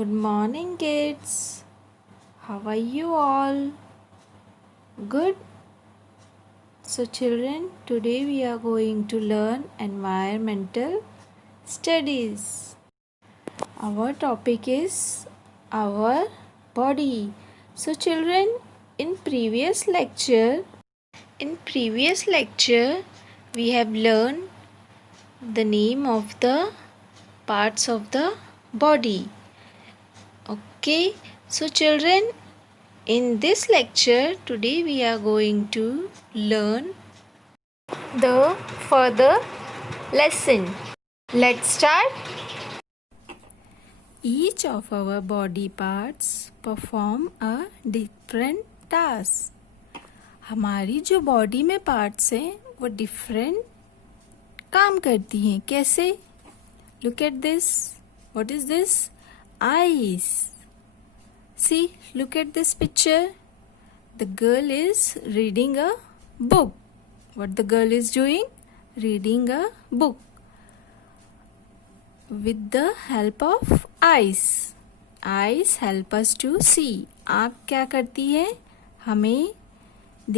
Good morning, kids. How are you all? Good. So, children, today we are going to learn environmental studies. Our topic is our body. So, children, in previous lecture, we have learned the name of the parts of the body. Okay, so children, in this lecture today we are going to learn the further lesson. Let's start. Each of our body parts perform a different task. हमारी जो body में parts हैं वो different काम करती हैं. कैसे? Look at this. What is this? Eyes. See, look at this picture. The girl is reading a book. What the girl is doing? Reading a book with the help of eyes. Eyes help us to see. आँख क्या करती है? हमें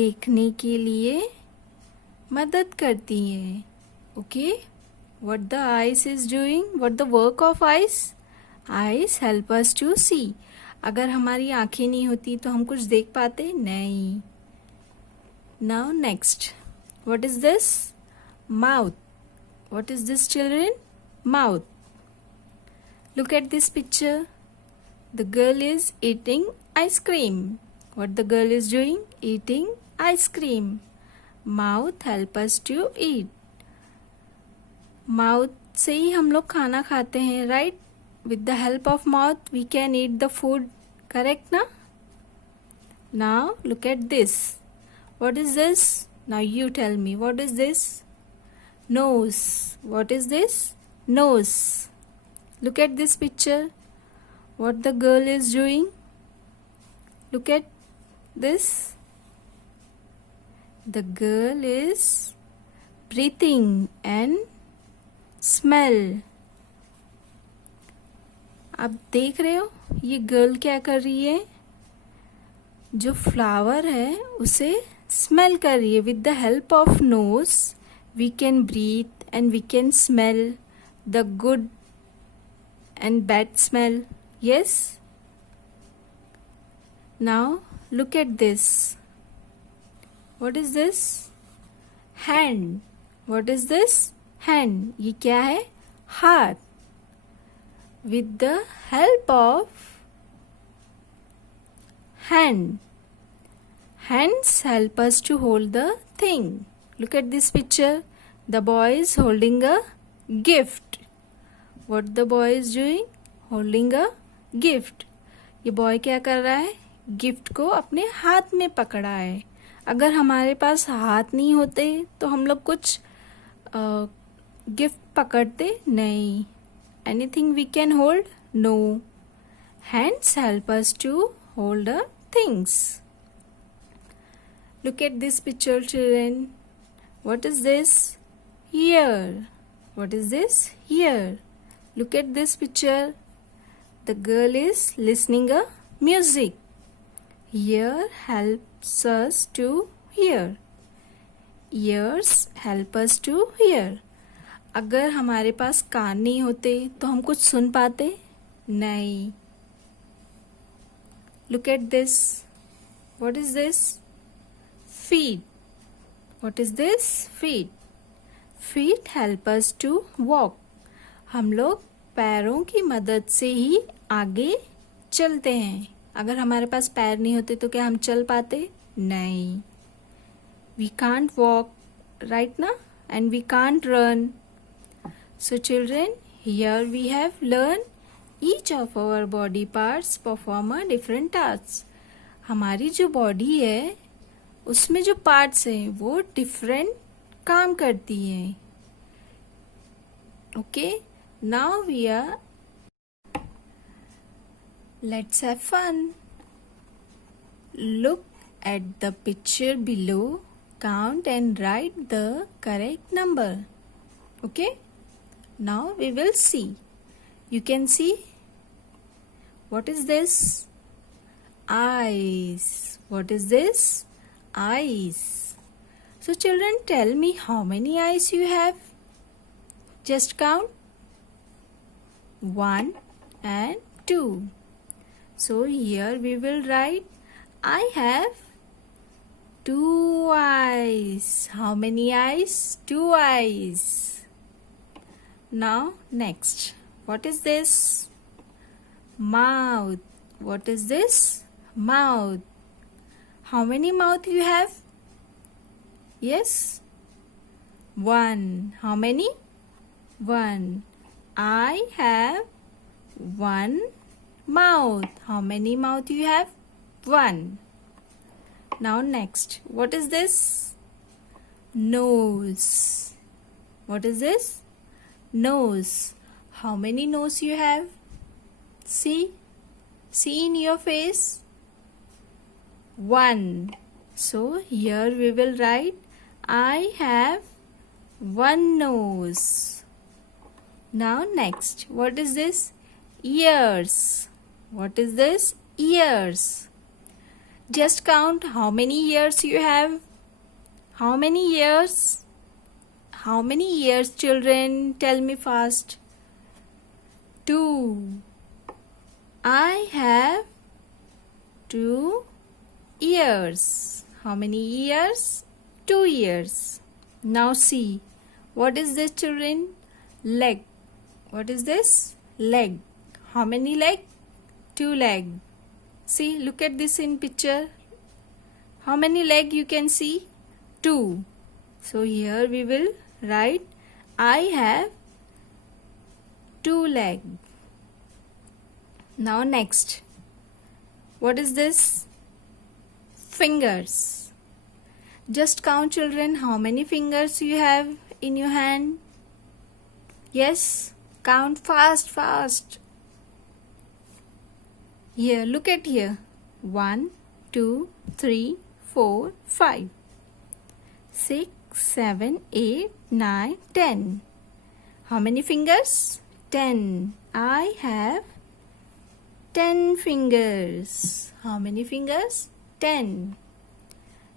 देखने के लिए मदद करती है. Okay? What the eyes is doing? What the work of eyes? Eyes help us to see. अगर हमारी आंखें नहीं होती तो हम कुछ देख पाते नहीं. Now next. What is this? Mouth. What is this children? Mouth. Look at this picture. The girl is eating ice cream. What the girl is doing? Eating ice cream. Mouth help us to eat. Mouth से ही हम लोग खाना खाते हैं, right? With the help of mouth we can eat the food, correct na? Now look at this. What is this? Now you tell me, what is this? Nose. What is this? Nose. Look at this picture. What the girl is doing? Look at this. The girl is breathing and smell. आप देख रहे हो ये girl क्या कर रही है? जो फ्लावर है उसे स्मेल कर रही है. With the help of nose we can breathe and we can smell the good and bad smell. Yes. Now look at this. What is this? Hand. What is this? Hand. ये क्या है? हाथ. With the help of hand. Hands help us to hold the thing. Look at this picture. The boy is holding a gift. What the boy is doing? Holding a gift. ये boy क्या कर रहा है? Gift को अपने हाथ में पकड़ा है. अगर हमारे पास हाथ नहीं होते तो हम लोग कुछ गिफ्ट पकड़ते नहीं. Anything we can hold? No. Hands help us to hold the things. Look at this picture, children. What is this? Ear. What is this? Ear. Look at this picture. The girl is listening a music. Ear helps us to hear. Ears help us to hear. अगर हमारे पास कान नहीं होते तो हम कुछ सुन पाते नहीं. Look at this. What is this? Feet. What is this? Feet. Feet help us to walk. हम लोग पैरों की मदद से ही आगे चलते हैं. अगर हमारे पास पैर नहीं होते तो क्या हम चल पाते? नहीं. वी कांट वॉक, राइट ना? And we can't run. So children, here we have learned each of our body parts perform a different tasks. हमारी जो बॉडी है उसमें जो पार्ट्स हैं वो डिफरेंट काम करती हैं. Okay. Now we are let's have fun. Look at the picture below, count and write the correct number. Okay. Now we will see. You can see What is this? Eyes. What is this? Eyes. So children, tell me how many eyes you have. Just count. 1 and 2. So here we will write, I have 2 eyes. How many eyes? 2 eyes. Now next. What is this? Mouth. What is this? Mouth. How many mouth you have? Yes? 1. How many? 1. I have 1 mouth. How many mouth you have? 1. Now next. What is this? Nose. What is this? Nose. How many nose you have? See in your face. 1. So here we will write, I have 1 nose. Now next, what is this? Ears. What is this? Ears. Just count how many ears you have. How many ears? How many ears, children? Tell me fast. 2. I have 2 ears. How many ears? 2 ears. Now see. What is this, children? Leg. What is this? Leg. How many leg? 2 leg. See, look at this in picture. How many leg you can see? 2. So here we will write, I have 2 leg. Now next. What is this? Fingers. Just count, children, how many fingers you have in your hand. Yes, count fast. Here, look at here. 1, 2, 3, 4, 5, 6, 7, 8, 9, 10. How many fingers? 10. I have 10 fingers. How many fingers? 10.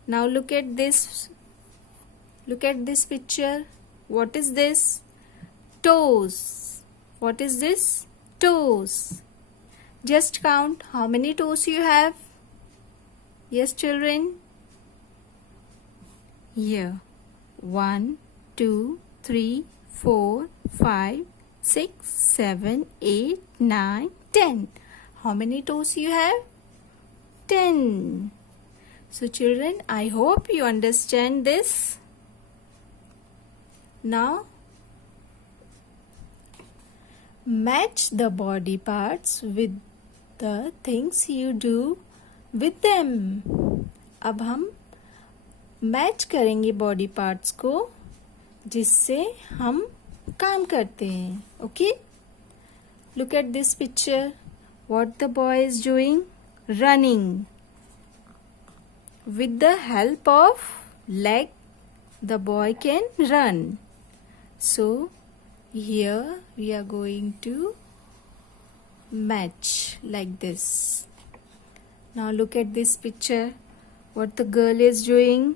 Now look at this. Look at this picture. What is this? Toes. What is this? Toes. Just count how many toes you have. Yes, children. Here. 1, 2, 3, 4, 5, 6, 7, 8, 9, 10. How many toes you have? 10. So children, I hope you understand this. Now, match the body parts with the things you do with them. अब हम match करेंगे body parts को जिससे हम काम करते हैं. Okay, look at this picture. What the boy is doing? Running. With the help of leg, the boy can run. So here we are going to match like this. Now look at this picture. What the girl is doing?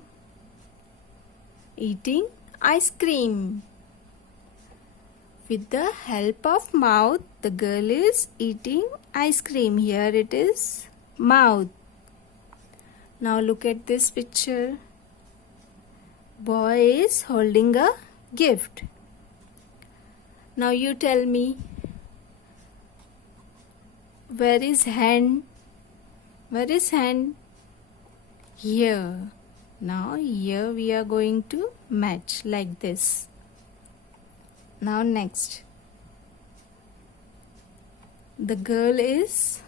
Eating ice cream. With the help of mouth, the girl is eating ice cream. Here it is mouth. Now look at this picture. Boy is holding a gift. Now you tell me, where is hand? Where is hand? Here. Now here we are going to match like this. Now next. The girl is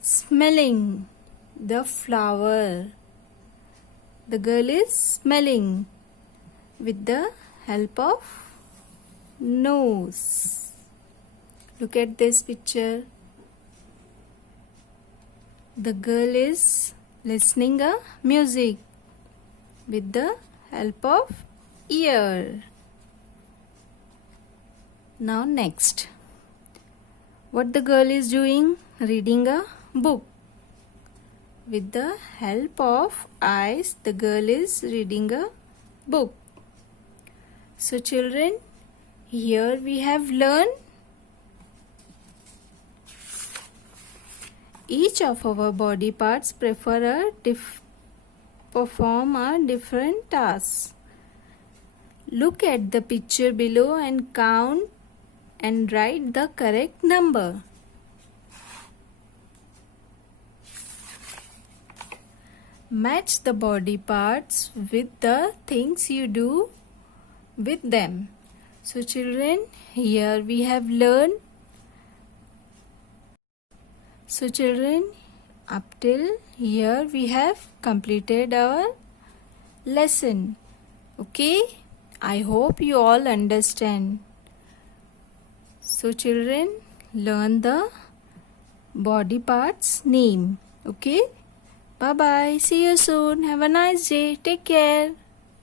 smelling the flower. The girl is smelling with the help of nose. Look at this picture. The girl is listening a music with the help of ear. Now next. What the girl is doing? Reading a book. With the help of eyes, the girl is reading a book. So children, here we have learned each of our body parts perform a different task. Look at the picture below and count and write the correct number. Match the body parts with the things you do with them. So children, here we have learned. So children, up till here we have completed our lesson. Okay? I hope you all understand. So children, learn the body parts name. Okay? Bye bye. See you soon. Have a nice day. Take care.